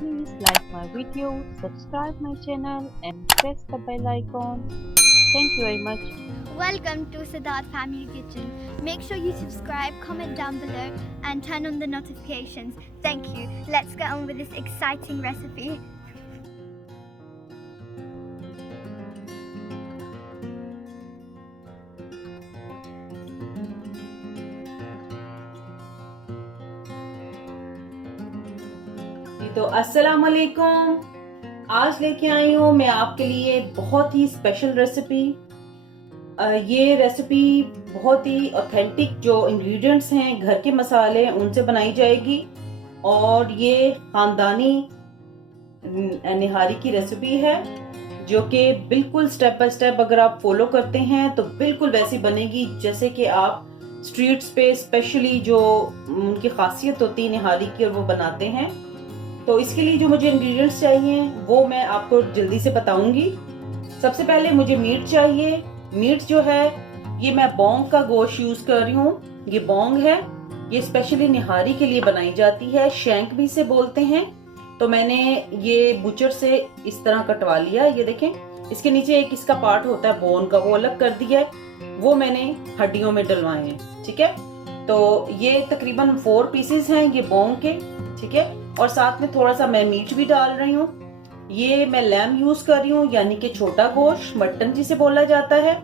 please like my video, subscribe my channel and press the bell icon. Thank you very much. Welcome to Siddharth Family Kitchen. Make sure you subscribe, comment down below and turn on the notifications. Thank you. Let's get on with this exciting recipe. तो अस्सलाम वालेकुम। आज लेके आई हूँ मैं आपके लिए बहुत ही स्पेशल रेसिपी। ये रेसिपी बहुत ही ऑथेंटिक जो इंग्रेडिएंट्स हैं, घर के मसाले हैं, उनसे बनाई जाएगी और ये खानदानी निहारी की रेसिपी है जो कि बिल्कुल स्टेप बाय स्टेप अगर आप फॉलो करते हैं तो बिल्कुल वैसी बनेगी जैसे कि आप स्ट्रीट्स पे स्पेशली जो उनकी खासियत होती है निहारी की और वो बनाते हैं। तो इसके लिए जो मुझे इंग्रेडिएंट्स चाहिए वो मैं आपको जल्दी से बताऊंगी। सबसे पहले मुझे मीट चाहिए। मीट जो है ये मैं बोंग का गोश्त यूज कर रही हूँ। ये बोंग है, ये स्पेशली निहारी के लिए बनाई जाती है, शैंक भी इसे बोलते हैं। तो मैंने ये बुचर से इस तरह कटवा लिया। ये देखें, इसके नीचे एक इसका पार्ट होता है बोन का, वो अलग कर दिया है, वो मैंने हड्डियों में डलवाए हैं। ठीक है, तो ये तकरीबन 4 पीसेस हैं ये बोंग के। ठीक है, और साथ में थोड़ा सा मैं मीट भी डाल रही हूँ। ये मैं लैम यूज कर रही हूँ, यानी कि छोटा गोश्त, मटन जिसे बोला जाता है।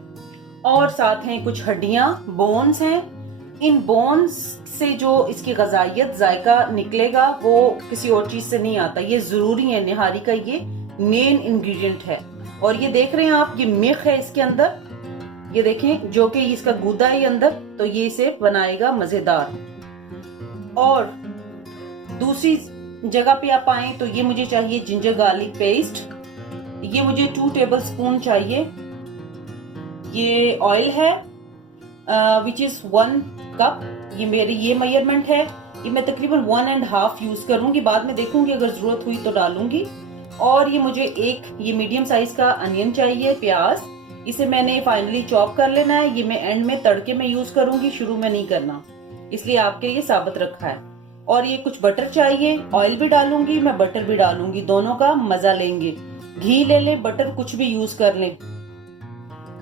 और साथ हैं कुछ हड्डियां, बोन्स हैं। इन बोन्स से जो इसकी गजाइत जायका निकलेगा वो किसी और चीज से नहीं आता। ये जरूरी है, निहारी का ये मेन इंग्रेडिएंट है। और ये देख रहे हैं आप, ये मिख है इसके अंदर, ये देखें, जो कि इसका गूदा है अंदर, तो ये इसे बनाएगा मजेदार। और दूसरी जगह पे आप आए तो ये मुझे चाहिए जिंजर गार्लिक पेस्ट। ये मुझे 2 टेबलस्पून चाहिए। ये ऑयल है विच इज 1 कप। ये मेरी ये मेजरमेंट है। ये मैं तकरीबन 1.5 यूज करूंगी, बाद में देखूंगी अगर जरूरत हुई तो डालूंगी। और ये मुझे ये मीडियम साइज का अनियन चाहिए, प्याज। इसे मैंने फाइनली चॉप कर लेना है। ये मैं एंड में तड़के में यूज करूंगी, शुरू में नहीं करना, इसलिए आपके लिए साबित रखा है। और ये कुछ बटर चाहिए, ऑयल भी डालूंगी मैं, बटर भी डालूंगी, दोनों का मजा लेंगे। घी ले लें, बटर कुछ भी यूज कर लें।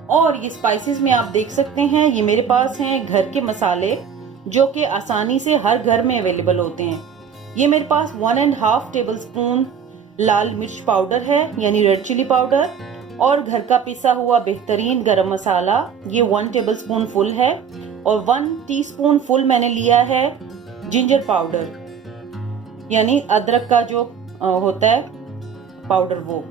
और ये स्पाइसेस में आप देख सकते हैं, ये मेरे पास हैं घर के मसाले जो कि आसानी से हर घर में अवेलेबल होते हैं। ये मेरे पास 1.5 टेबलस्पून लाल मिर्च पाउडर है, यानी रेड चिली पाउडर। और घर का पिसा हुआ बेहतरीन गरम मसाला, ये 1 टेबलस्पून फुल है। और 1 टीस्पून फुल मैंने लिया है जिंजर पाउडर, यानी अदरक का जो होता है पाउडर वो।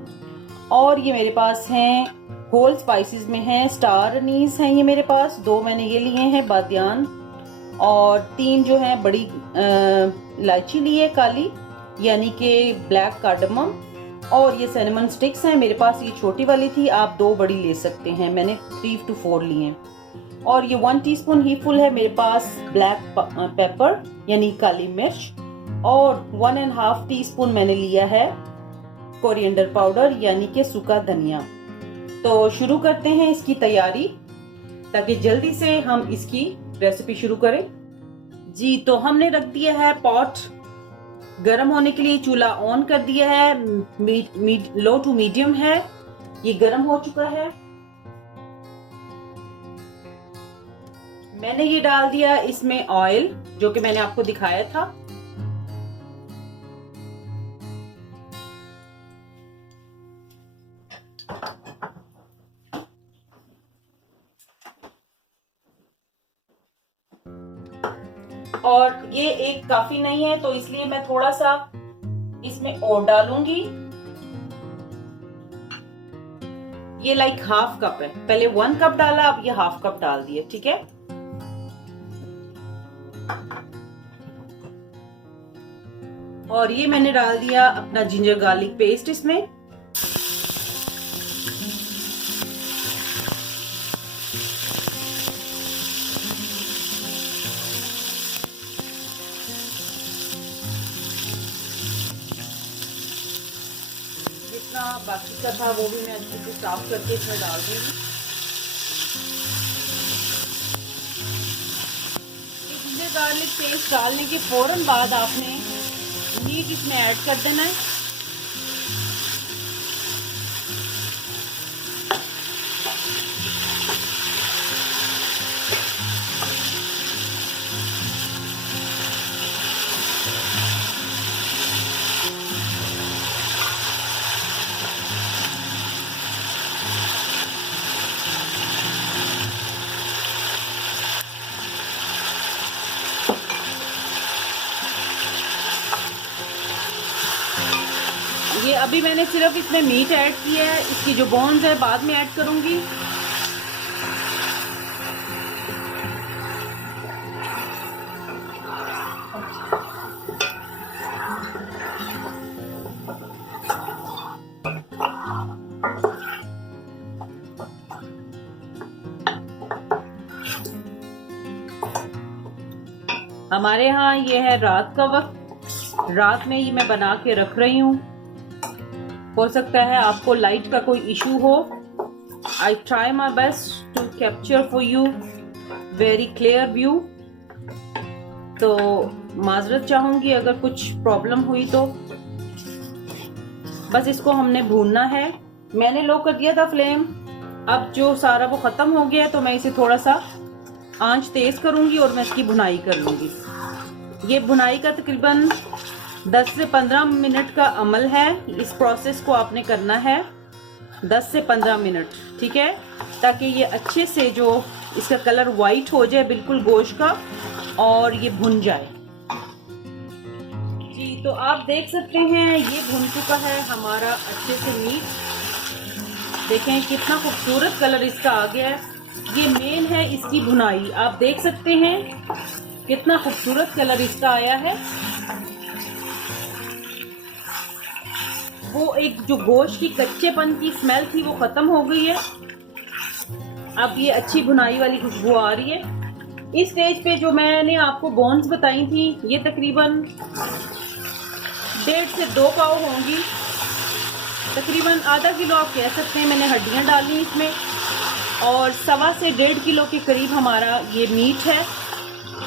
और ये मेरे पास हैं होल स्पाइसेस में हैं, स्टार अनीस हैं ये मेरे पास, 2 मैंने ये लिए हैं बादियान। और 3 जो हैं बड़ी इलायची ली है काली, यानी कि ब्लैक कार्डमम। और ये सिनेमन स्टिक्स हैं मेरे पास, ये छोटी वाली थी, आप 2 बड़ी ले सकते हैं, मैंने 3 to 4 लिए हैं। और ये 1 टीस्पून ही फुल है मेरे पास ब्लैक पेपर, यानी काली मिर्च। और 1.5 टीस्पून मैंने लिया है कोरिएंडर पाउडर, यानी कि सूखा धनिया। तो शुरू करते हैं इसकी तैयारी, ताकि जल्दी से हम इसकी रेसिपी शुरू करें। जी, तो हमने रख दिया है पॉट गर्म होने के लिए, चूल्हा ऑन कर दिया है, लो टू मीडियम है, ये गर्म हो चुका है। मैंने ये डाल दिया इसमें ऑयल, जो कि मैंने आपको दिखाया था। और ये एक काफी नहीं है, तो इसलिए मैं थोड़ा सा इसमें और डालूंगी। ये लाइक हाफ कप है, पहले 1 कप डाला, अब ये हाफ कप डाल दिया। ठीक है, और ये मैंने डाल दिया अपना जिंजर गार्लिक पेस्ट इसमें। जितना बाकी का था वो भी मैं अच्छे से साफ करके इसमें डाल दूंगी। जिंजर गार्लिक पेस्ट डालने के फौरन बाद आपने मीट इसमें ऐड कर देना है। ये अभी मैंने सिर्फ इसमें मीट ऐड किया है, इसकी जो बोन्स है बाद में ऐड करूंगी। हमारे यहाँ ये है रात का वक्त, रात में ये मैं बना के रख रही हूँ। हो सकता है आपको लाइट का कोई इशू हो। I try my best to capture for you very clear view. तो माजरत चाहूंगी अगर कुछ प्रॉब्लम हुई तो। बस इसको हमने भूनना है। मैंने लो कर दिया था फ्लेम, अब जो सारा वो खत्म हो गया है तो मैं इसे थोड़ा सा आंच तेज करूंगी और मैं इसकी भुनाई कर लूंगी। ये भुनाई का तकरीबन 10 से 15 मिनट का अमल है। इस प्रोसेस को आपने करना है 10 से 15 मिनट, ठीक है, ताकि ये अच्छे से जो इसका कलर वाइट हो जाए बिल्कुल गोश्त का और ये भुन जाए। जी तो आप देख सकते हैं ये भुन चुका है हमारा अच्छे से मीट। देखें कितना खूबसूरत कलर इसका आ गया है। ये मेन है इसकी भुनाई। आप देख सकते हैं कितना खूबसूरत कलर इसका आया है। वो एक जो गोश्त की कच्चेपन की स्मेल थी वो खत्म हो गई है। अब ये अच्छी भुनाई वाली खुशबू आ रही है। इस स्टेज पे जो मैंने आपको बोन्स बताई थी ये तकरीबन 1.5 से 2 पाव होंगी। तकरीबन आधा किलो आप कह सकते हैं मैंने हड्डियां डाली इसमें, और 1.25 से 1.5 किलो के करीब हमारा ये मीट है।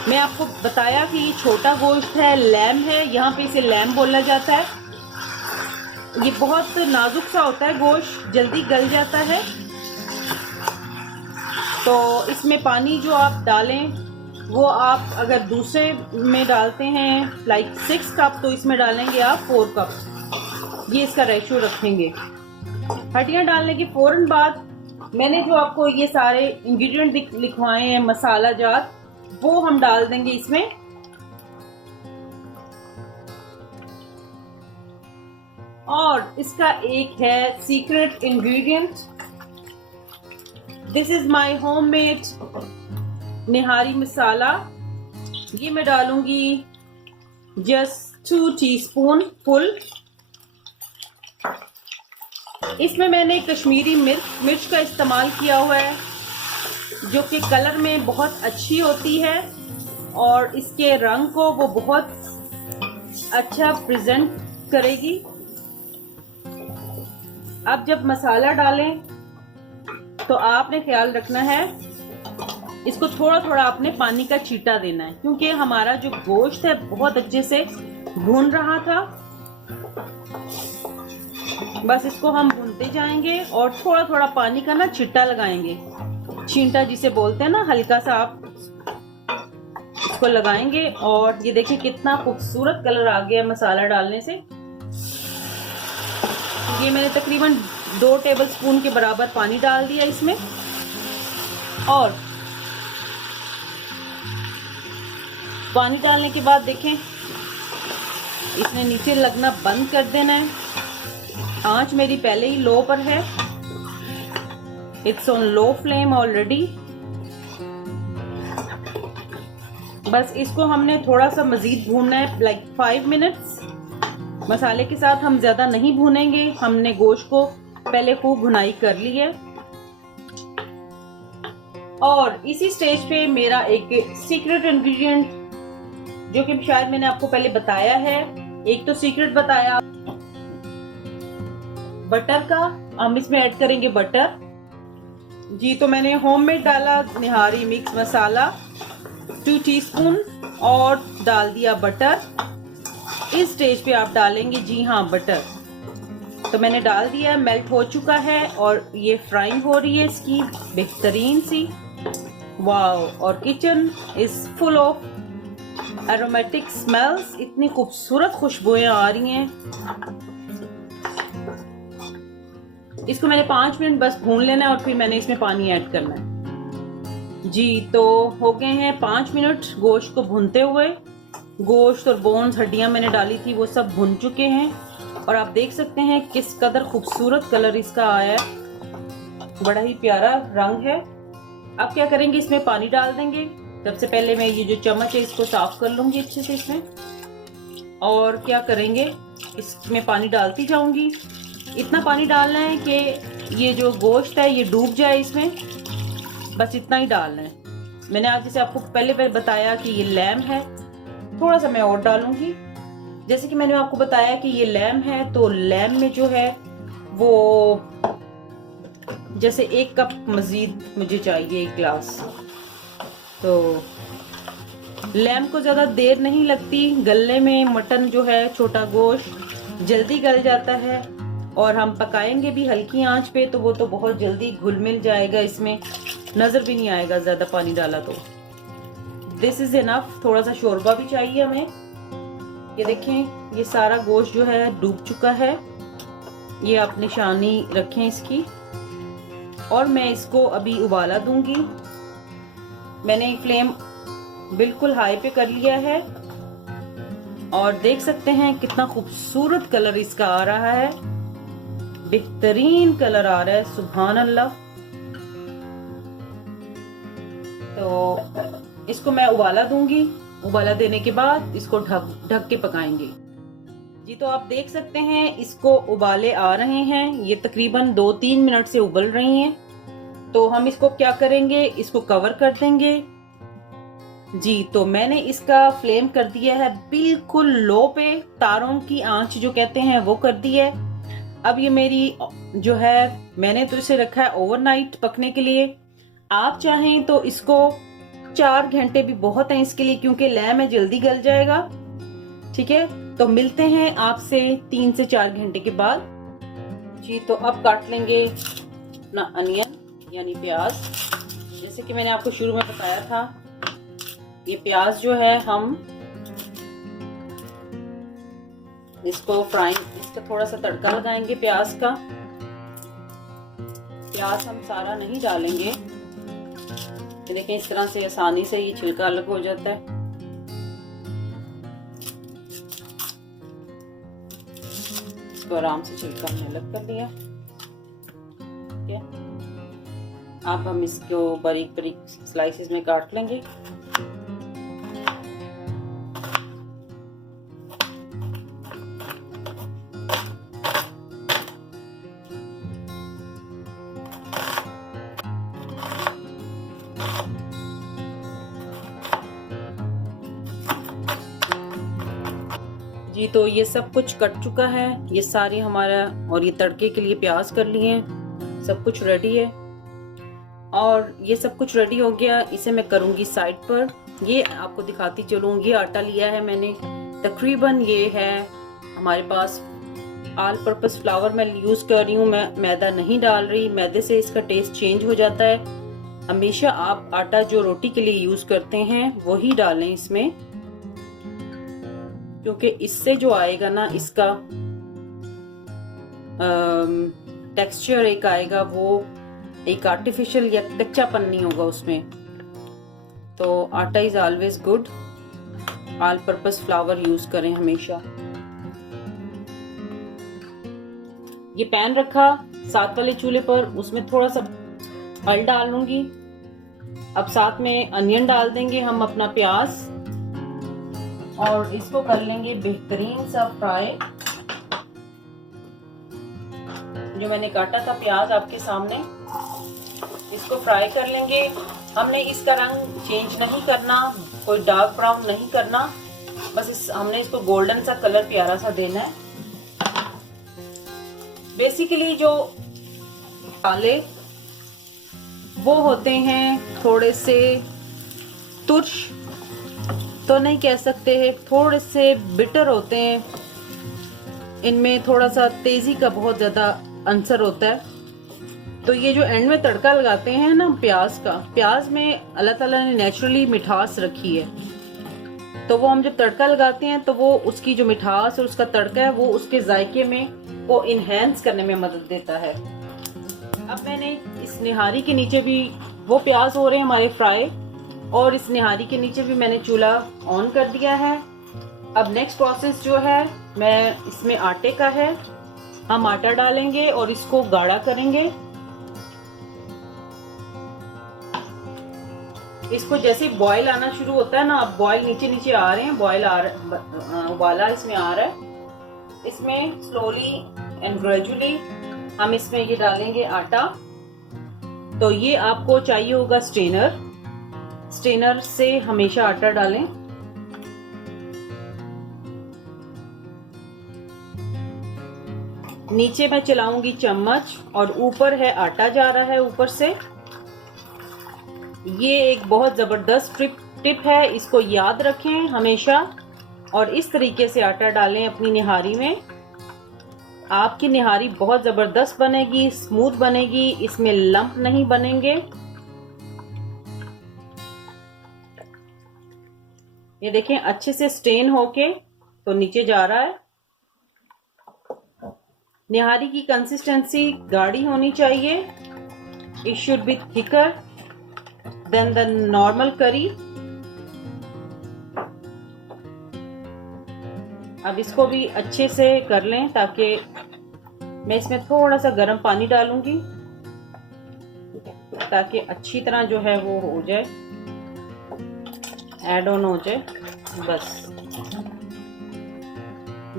मैं आपको बताया कि ये छोटा गोश्त है, लैम है, यहाँ पे इसे लैम बोला जाता है। ये बहुत नाजुक सा होता है गोश्त, जल्दी गल जाता है। तो इसमें पानी जो आप डालें वो आप अगर दूसरे में डालते हैं लाइक 6 कप तो इसमें डालेंगे आप 4 कप। ये इसका रेशो रखेंगे। हड्डियाँ डालने के फ़ौरन बाद मैंने जो आपको ये सारे इंग्रेडिएंट लिखवाए हैं मसाला जात, वो हम डाल देंगे इसमें। और इसका एक है secret ingredient. This is my homemade nihari masala. ये मैं डालूंगी जस्ट 2 टीस्पून फुल। इसमें मैंने कश्मीरी मिर्च का इस्तेमाल किया हुआ है जो कि कलर में बहुत अच्छी होती है और इसके रंग को वो बहुत अच्छा प्रेजेंट करेगी। अब जब मसाला डालें तो आपने ख्याल रखना है इसको थोड़ा थोड़ा आपने पानी का छींटा देना है, क्योंकि हमारा जो गोश्त है बहुत अच्छे से भून रहा था। बस इसको हम भूनते जाएंगे और थोड़ा थोड़ा पानी का ना छिट्टा लगाएंगे, छींटा जिसे बोलते हैं ना, हल्का सा आप इसको लगाएंगे। और ये देखिए कितना खूबसूरत कलर आ गया मसाला डालने से। ये मैंने तकरीबन 2 टेबलस्पून के बराबर पानी डाल दिया इसमें, और पानी डालने के बाद देखें इसने नीचे लगना बंद कर देना है। आंच मेरी पहले ही लो पर है, it's on low flame already. बस इसको हमने थोड़ा सा मजीद भूनना है लाइक 5 मिनट्स। मसाले के साथ हम ज्यादा नहीं भूनेंगे, हमने गोश्त को पहले खूब भुनाई कर ली है। और इसी स्टेज पे मेरा एक सीक्रेट इंग्रेडिएंट जो कि शायद मैंने आपको पहले बताया है, एक तो सीक्रेट बताया बटर का, हम इसमें ऐड करेंगे बटर। जी तो मैंने होममेड डाला निहारी मिक्स मसाला 2 टीस्पून और डाल दिया बटर। इस स्टेज पे आप डालेंगे जी हाँ बटर। तो मैंने डाल दिया है, मेल्ट हो चुका है और ये फ्राइंग हो रही है इसकी बेहतरीन सी। वाओ, और kitchen is full of aromatic smells, इतनी खूबसूरत खुशबुएं आ रही हैं। इसको मैंने 5 मिनट बस भून लेना है और फिर मैंने इसमें पानी ऐड करना है जी। तो हो गए हैं 5 मिनट गोश्त को भूनते हुए। गोश्त और बोन्स, हड्डियां मैंने डाली थी, वो सब भुन चुके हैं और आप देख सकते हैं किस कदर खूबसूरत कलर इसका आया है, बड़ा ही प्यारा रंग है। अब क्या करेंगे, इसमें पानी डाल देंगे। सबसे पहले मैं ये जो चम्मच है इसको साफ कर लूंगी अच्छे से इसमें, और क्या करेंगे, इसमें पानी डालती जाऊंगी। इतना पानी डालना है कि ये जो गोश्त है ये डूब जाए इसमें, बस इतना ही डालना है। मैंने आज जैसे आपको पहले बताया कि ये लैम है, थोड़ा सा मैं और डालूंगी। जैसे कि मैंने आपको बताया कि ये लैम है, तो लैम में जो है वो जैसे 1 कप मजीद मुझे चाहिए, 1 गिलास। तो लैम को ज्यादा देर नहीं लगती गलने में। मटन जो है, छोटा गोश्त जल्दी गल जाता है और हम पकाएंगे भी हल्की आंच पे, तो वो तो बहुत जल्दी घुल मिल जाएगा, इसमें नजर भी नहीं आएगा ज्यादा पानी डाला तो। This is enough. थोड़ा सा शोरबा भी चाहिए हमें। ये देखें, ये सारा गोश्त जो है डूब चुका है। ये आप निशानी रखें इसकी, और मैं इसको अभी उबाला दूंगी। मैंने फ्लेम बिल्कुल हाई पे कर लिया है और देख सकते हैं कितना खूबसूरत कलर इसका आ रहा है, बेहतरीन कलर आ रहा है, सुभान अल्लाह। तो इसको मैं उबाला दूंगी। उबाला देने के बाद इसको ढक के पकाएंगे जी। तो आप देख सकते हैं इसको उबाले आ रहे हैं, ये तकरीबन 2-3 मिनट से उबल रही हैं। तो हम इसको क्या करेंगे, इसको कवर कर देंगे जी। तो मैंने इसका फ्लेम कर दिया है बिल्कुल लो पे, तारों की आंच जो कहते हैं वो कर दी है। अब ये मेरी जो है, मैंने तो इसे रखा है ओवरनाइट पकने के लिए। आप चाहें तो इसको 4 घंटे भी बहुत है इसके लिए, क्योंकि लैम है, जल्दी गल जाएगा। ठीक है, तो मिलते हैं आपसे 3 से 4 घंटे के बाद जी। तो अब काट लेंगे अपना अनियन यानी प्याज। जैसे कि मैंने आपको शुरू में बताया था, ये प्याज जो है हम इसको इसका थोड़ा सा तड़का लगाएंगे प्याज का। प्याज हम सारा नहीं डालेंगे। ये देखें, इस तरह से आसानी से ये छिलका अलग हो जाता है। इसको आराम से छिलका हमने अलग कर लिया। ठीक है, अब हम इसको बारीक बारीक स्लाइसेस में काट लेंगे। जी, तो ये सब कुछ कट चुका है, ये सारी हमारा, और ये तड़के के लिए प्याज कर लिए हैं, सब कुछ रेडी है। और ये सब कुछ रेडी हो गया, इसे मैं करूंगी साइड पर। ये आपको दिखाती चलूंगी। आटा लिया है मैंने, तकरीबन ये है हमारे पास ऑल पर्पस फ्लावर मैं यूज कर रही हूँ, मैं मैदा नहीं डाल रही। मैदे से इसका टेस्ट चेंज हो जाता है। हमेशा आप आटा जो रोटी के लिए यूज करते हैं वही डालें इसमें, क्योंकि इससे जो आएगा ना, इसका टेक्सचर एक आएगा, वो एक आर्टिफिशियल या कच्चापन नहीं होगा उसमें। तो आटा is always good. All purpose flower use करें हमेशा। ये पैन रखा साथ वाले चूल्हे पर, उसमें थोड़ा सा ऑयल डाल लूंगी। अब साथ में अनियन डाल देंगे हम, अपना प्याज, और इसको कर लेंगे बेहतरीन सा फ्राई। जो मैंने काटा था प्याज आपके सामने, इसको फ्राई कर लेंगे। हमने इसका रंग चेंज नहीं करना, कोई डार्क ब्राउन नहीं करना, बस हमने इसको गोल्डन सा कलर प्यारा सा देना है। बेसिकली जो काले वो होते हैं थोड़े से तुर्श, तो नहीं कह सकते हैं, थोड़े से बिटर होते हैं, इनमें थोड़ा सा तेजी का बहुत ज्यादा अंसर होता है। तो ये जो एंड में तड़का लगाते हैं ना प्याज का, प्याज में अल्लाह ताला ने नेचुरली मिठास रखी है, तो वो हम जब तड़का लगाते हैं तो वो उसकी जो मिठास और उसका तड़का है वो उसके जायके में वो इनहेंस करने में मदद देता है। अब मैंने इस निहारी के नीचे भी वो प्याज हो रहे हैं हमारे फ्राई, और इस निहारी के नीचे भी मैंने चूल्हा ऑन कर दिया है। अब नेक्स्ट प्रोसेस जो है मैं इसमें आटे का है, हम आटा डालेंगे और इसको गाढ़ा करेंगे। इसको जैसे बॉईल आना शुरू होता है ना, अब बॉईल नीचे नीचे आ रहे हैं, बॉईल आ रहा, उबाला इसमें आ रहा है, इसमें स्लोली एंड ग्रेजुअली हम इसमें ये डालेंगे आटा। तो ये आपको चाहिए होगा स्ट्रेनर, स्ट्रेनर से हमेशा आटा डालें। नीचे मैं चलाऊंगी चम्मच और ऊपर है आटा जा रहा है ऊपर से। ये एक बहुत जबरदस्त टिप है, इसको याद रखें हमेशा, और इस तरीके से आटा डालें अपनी निहारी में। आपकी निहारी बहुत जबरदस्त बनेगी, स्मूथ बनेगी, इसमें लंप नहीं बनेंगे। ये देखें अच्छे से स्टेन होके तो नीचे जा रहा है। निहारी की कंसिस्टेंसी गाढ़ी होनी चाहिए, it should be thicker than the normal करी। अब इसको भी अच्छे से कर लें, ताकि मैं इसमें थोड़ा सा गर्म पानी डालूंगी ताकि अच्छी तरह जो है वो हो जाए, ऐड ऑन हो जाए। बस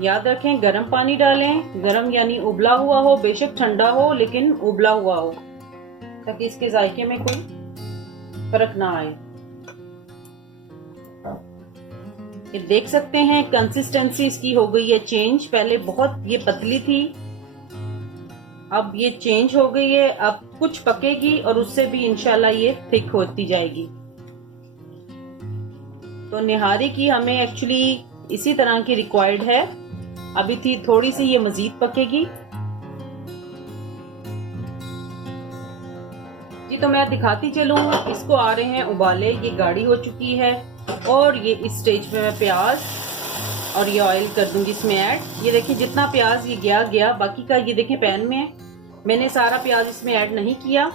याद रखें गर्म पानी डालें, गर्म यानी उबला हुआ हो, बेशक ठंडा हो लेकिन उबला हुआ हो, ताकि इसके जायके में कोई फर्क ना आए। ये देख सकते हैं कंसिस्टेंसी इसकी हो गई है चेंज, पहले बहुत ये पतली थी, अब ये चेंज हो गई है। अब कुछ पकेगी और उससे भी इंशाल्लाह ये थिक होती जाएगी। तो निहारी की हमें एक्चुअली इसी तरह की रिक्वायर्ड है, अभी थी थोड़ी सी ये मजीद पकेगी जी। तो मैं दिखाती चलूं, इसको आ रहे हैं उबाले, ये गाढ़ी हो चुकी है, और ये इस स्टेज पे मैं प्याज और ये ऑयल कर दूंगी इसमें ऐड। ये देखिए जितना प्याज ये गया, बाकी का ये देखें पैन में है, मैंने सारा प्याज इसमें ऐड नहीं किया,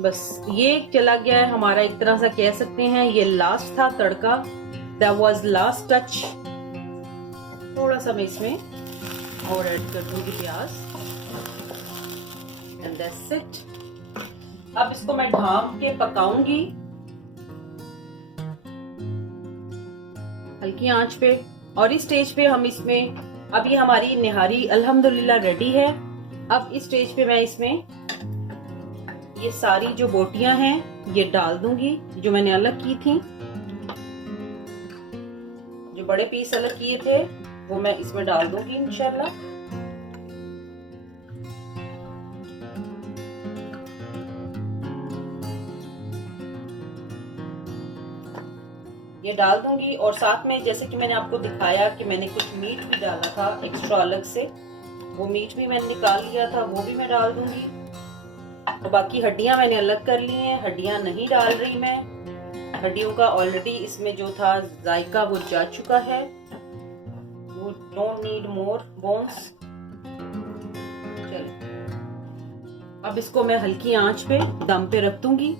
बस ये चला गया है हमारा, एक तरह से कह सकते हैं ये लास्ट था तड़का, दैट वाज लास्ट टच। थोड़ा सा मैं इसमें और ऐड कर दूंगी प्याज, एंड दैट्स इट। अब इसको मैं ढांप के पकाऊंगी हल्की आंच पे, और इस स्टेज पे हम इसमें, अब ये हमारी निहारी अल्हम्दुलिल्लाह रेडी है। अब इस स्टेज पे मैं इसमें ये सारी जो बोटियां हैं ये डाल दूंगी, जो मैंने अलग की थी, जो बड़े पीस अलग किए थे वो मैं इसमें डाल दूंगी इंशाल्लाह। ये डाल दूंगी, और साथ में जैसे कि मैंने आपको दिखाया कि मैंने कुछ मीट भी डाला था एक्स्ट्रा अलग से, वो मीट भी मैंने निकाल लिया था, वो भी मैं डाल दूंगी। और बाकी हड्डियां मैंने अलग कर ली हैं, हड्डियां नहीं डाल रही मैं, हड्डियों का ऑलरेडी इसमें जो था जायका वो जा चुका है, वो डोंट नीड मोर बोन्स। चलो अब इसको मैं हल्की आंच पे दम पे रख दूंगी,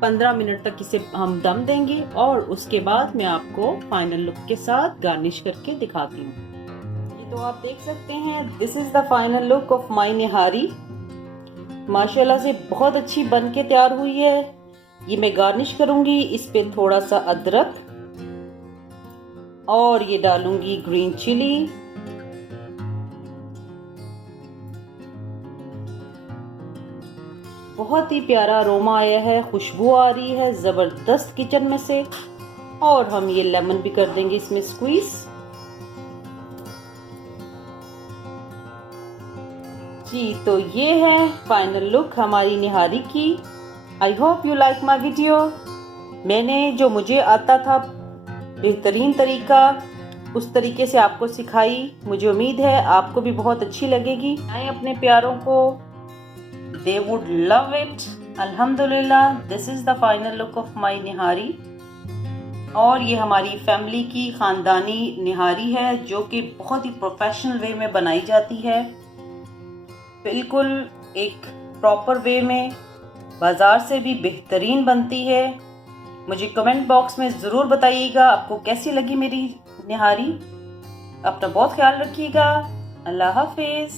15 मिनट तक इसे हम दम देंगे, और उसके बाद मैं आपको फाइनल लुक के साथ गार्निश करके दिखाती हूँ। ये तो आप देख सकते हैं, this is the final look of my nihari. माशाल्लाह से बहुत अच्छी बन के तैयार हुई है। ये मैं गार्निश करूंगी, इस पे थोड़ा सा अदरक, और ये डालूंगी ग्रीन चिली, बहुत ही प्यारा अरोमा आया है, खुशबू आ रही है जबरदस्त किचन में से। और हम ये लेमन भी कर देंगे इसमें स्क्वीज। जी तो ये है फाइनल लुक हमारी निहारी की। I hope you like my video. मैंने जो मुझे आता था बेहतरीन तरीका उस तरीके से आपको सिखाई। मुझे उम्मीद है आपको भी बहुत अच्छी लगेगी। आए अपने प्यारों को, दे वुड लव इट। अल्हम्दुलिल्लाह, this is the final look of my nihari. और ये हमारी फैमिली की ख़ानदानी निहारी है जो कि बहुत ही प्रोफेशनल वे में बनाई जाती है, बिल्कुल एक प्रॉपर वे में, बाज़ार से भी बेहतरीन बनती है। मुझे कमेंट बॉक्स में ज़रूर बताइएगा आपको कैसी लगी मेरी निहारी। अपना बहुत ख्याल रखिएगा। अल्लाह हाफिज़।